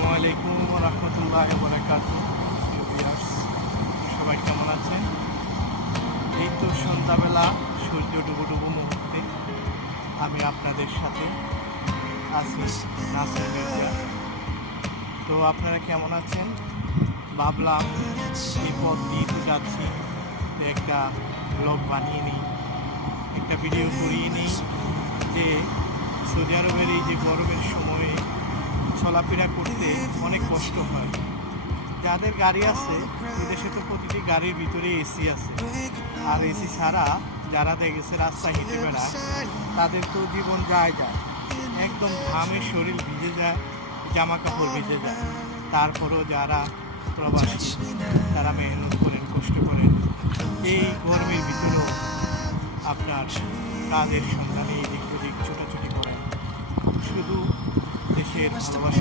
আসসালামু আলাইকুম ওয়া রাহমাতুল্লাহি ওয়া বারাকাতুহু। সবাই কেমন আছেন? এই তো সন্ধ্যাবেলা সূর্য ডুবো মুহূর্তে আমি আপনাদের সাথে আছি, নাসির মির্জা। তো আপনারা কেমন আছেন? ভাবলাম এই পথ দিয়ে তো যাচ্ছি, তো একটা ব্লগ বানিয়ে নিই, একটা ভিডিও করিয়ে নিই যে সৌদি আরবের এই যে গরমের সময়ে চলাফেরা করতে অনেক কষ্ট হয়। যাদের গাড়ি আছে বিদেশে তো প্রতিটি গাড়ির ভিতরে এসি আছে, আর এসি ছাড়া যারা দেখেছে রাস্তায় হেঁটে বেড়ায় তাদের তো জীবন যায় একদম ঘামে শরীর ভিজে যায়, জামা কাপড় ভিজে যায়। তারপরও যারা প্রবাসী তারা মেহনত করেন, কষ্ট করেন, এই গরমের ভিতরেও আপনার কাজের সন্ধানে এদিক ওদিক ছোটাছুটি করেন, শুধু দেশের ভালোবাসা